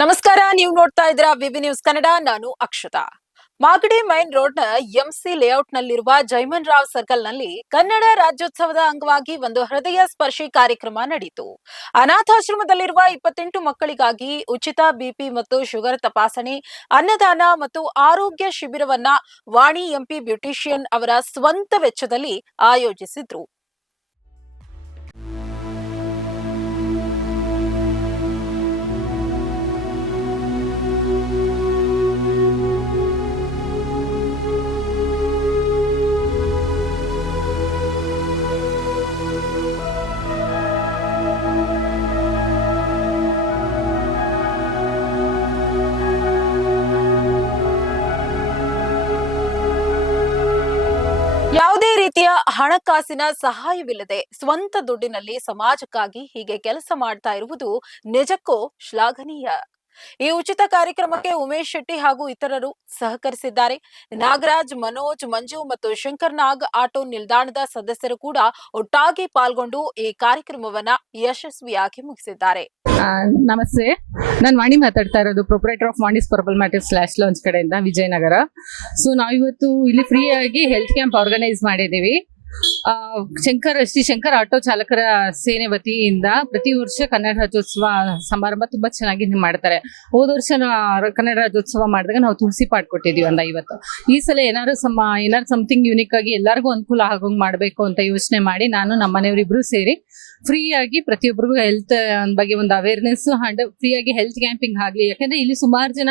ನಮಸ್ಕಾರ, ನೀವು ನೋಡ್ತಾ ಇದ್ದೀರಾ ವಿಬಿ ನ್ಯೂಸ್ ಕನ್ನಡ. ನಾನು ಅಕ್ಷತಾ. ಮಾಗಡಿ ಮೈನ್ ರೋಡ್ನ ಎಂಸಿ ಲೇಔಟ್ನಲ್ಲಿರುವ ಜೈಮನ್ ರಾವ್ ಸರ್ಕಲ್ನಲ್ಲಿ ಕನ್ನಡ ರಾಜ್ಯೋತ್ಸವದ ಅಂಗವಾಗಿ ಒಂದು ಹೃದಯ ಸ್ಪರ್ಶಿ ಕಾರ್ಯಕ್ರಮ ನಡೆಯಿತು. ಅನಾಥಾಶ್ರಮದಲ್ಲಿರುವ 28 ಮಕ್ಕಳಿಗಾಗಿ ಉಚಿತ ಬಿಪಿ ಮತ್ತು ಶುಗರ್ ತಪಾಸಣೆ, ಅನ್ನದಾನ ಮತ್ತು ಆರೋಗ್ಯ ಶಿಬಿರವನ್ನ ವಾಣಿ ಎಂಪಿ ಬ್ಯೂಟಿಷಿಯನ್ ಅವರ ಸ್ವಂತ ವೆಚ್ಚದಲ್ಲಿ ಆಯೋಜಿಸಿದ್ರು. ಯಾವುದೇ ರೀತಿಯ ಹಣಕಾಸಿನ ಸಹಾಯವಿಲ್ಲದೆ ಸ್ವಂತ ದುಡ್ಡಿನಲ್ಲಿ ಸಮಾಜಕ್ಕಾಗಿ ಹೀಗೆ ಕೆಲಸ ಮಾಡ್ತಾ ಇರುವುದು ನಿಜಕ್ಕೂ ಶ್ಲಾಘನೀಯ. ಈ ಉಚಿತ ಕಾರ್ಯಕ್ರಮಕ್ಕೆ ಉಮೇಶ್ ಶೆಟ್ಟಿ ಹಾಗೂ ಇತರರು ಸಹಕರಿಸಿದ್ದಾರೆ. ನಾಗರಾಜ್, ಮನೋಜ್, ಮಂಜು ಮತ್ತು ಶಂಕರ್ ನಾಗ್ ಆಟೋ ನಿಲ್ದಾಣದ ಸದಸ್ಯರು ಕೂಡ ಒಟ್ಟಾಗಿ ಪಾಲ್ಗೊಂಡು ಈ ಕಾರ್ಯಕ್ರಮವನ್ನ ಯಶಸ್ವಿಯಾಗಿ ಮುಗಿಸಿದ್ದಾರೆ. ನಮಸ್ತೆ, ನಾನು ವಾಣಿ ಮಾತಾಡ್ತಾ ಇರೋದು, proprietor of Vani's purple matter slash launch ಕಡೆಯಿಂದ, ವಿಜಯನಗರ. ಸೊ ನಾವಿವತ್ತು ಇಲ್ಲಿ ಫ್ರೀ ಆಗಿ ಹೆಲ್ತ್ ಕ್ಯಾಂಪ್ ಆರ್ಗನೈಸ್ ಮಾಡಿದ್ದೀವಿ. ಶ್ರೀ ಶಂಕರ್ ಆಟೋ ಚಾಲಕರ ಸೇನೆ ವತಿಯಿಂದ ಪ್ರತಿ ವರ್ಷ ಕನ್ನಡ ರಾಜ್ಯೋತ್ಸವ ಸಮಾರಂಭ ತುಂಬಾ ಚೆನ್ನಾಗಿ ಮಾಡ್ತಾರೆ. ಹೋದ ವರ್ಷ ಕನ್ನಡ ರಾಜ್ಯೋತ್ಸವ ಮಾಡಿದಾಗ ನಾವು ತುಳಸಿ ಪಾಠ ಕೊಟ್ಟಿದ್ದೀವಿ ಒಂದು 50. ಈ ಸಲ ಏನಾದ್ರು ಸಮಥಿಂಗ್ ಯೂನಿಕ್ ಆಗಿ ಎಲ್ಲರಿಗೂ ಅನುಕೂಲ ಆಗೋಂಗ್ ಮಾಡಬೇಕು ಅಂತ ಯೋಚನೆ ಮಾಡಿ ನಾನು ನಮ್ಮ ಮನೆಯವರಿಬ್ರು ಸೇರಿ ಫ್ರೀ ಆಗಿ ಪ್ರತಿಯೊಬ್ಬರಿಗೂ ಹೆಲ್ತ್ ಬಗ್ಗೆ ಒಂದು ಅವೇರ್ನೆಸ್ ಅಂಡ್ ಫ್ರೀ ಆಗಿ ಹೆಲ್ತ್ ಕ್ಯಾಂಪಿಂಗ್ ಆಗ್ಲಿ. ಯಾಕಂದ್ರೆ ಇಲ್ಲಿ ಸುಮಾರು ಜನ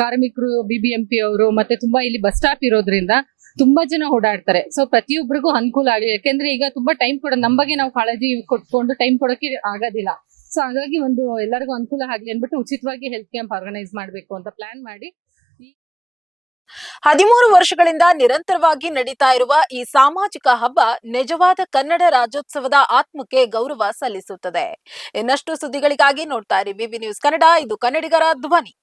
ಕಾರ್ಮಿಕರು, BBMP ಅವರು, ಮತ್ತೆ ತುಂಬಾ ಇಲ್ಲಿ ಬಸ್ ಸ್ಟಾಪ್ ಇರೋದ್ರಿಂದ ತುಂಬಾ ಜನ ಓಡಾಡ್ತಾರೆ. ಸೊ ಪ್ರತಿಯೊಬ್ಬರಿಗೂ ಅನುಕೂಲ ಆಗಲಿ. ಯಾಕೆಂದ್ರೆ ಈಗ ತುಂಬಾ ಟೈಮ್ ನಮ್ಮ ಬಗ್ಗೆ ನಾವು ಕಾಳಜಿ ಕೊಟ್ಕೊಂಡು ಟೈಮ್ ಕೊಡೋಕೆ ಆಗೋದಿಲ್ಲ. ಸೊ ಹಾಗಾಗಿ ಒಂದು ಎಲ್ಲರಿಗೂ ಅನುಕೂಲ ಆಗ್ಲಿ ಅನ್ಬಿಟ್ಟು ಉಚಿತವಾಗಿ ಹೆಲ್ತ್ ಕ್ಯಾಂಪ್ ಆರ್ಗನೈಸ್ ಮಾಡಬೇಕು ಅಂತ ಪ್ಲಾನ್ ಮಾಡಿ 13 ವರ್ಷಗಳಿಂದ ನಿರಂತರವಾಗಿ ನಡೀತಾ ಇರುವ ಈ ಸಾಮಾಜಿಕ ಹಬ್ಬ ನಿಜವಾದ ಕನ್ನಡ ರಾಜ್ಯೋತ್ಸವದ ಆತ್ಮಕ್ಕೆ ಗೌರವ ಸಲ್ಲಿಸುತ್ತದೆ. ಇನ್ನಷ್ಟು ಸುದ್ದಿಗಳಿಗಾಗಿ ನೋಡ್ತಾ ಇರಿ ವಿಬಿ ನ್ಯೂಸ್ ಕನ್ನಡ. ಇದು ಕನ್ನಡಿಗರ ಧ್ವನಿ.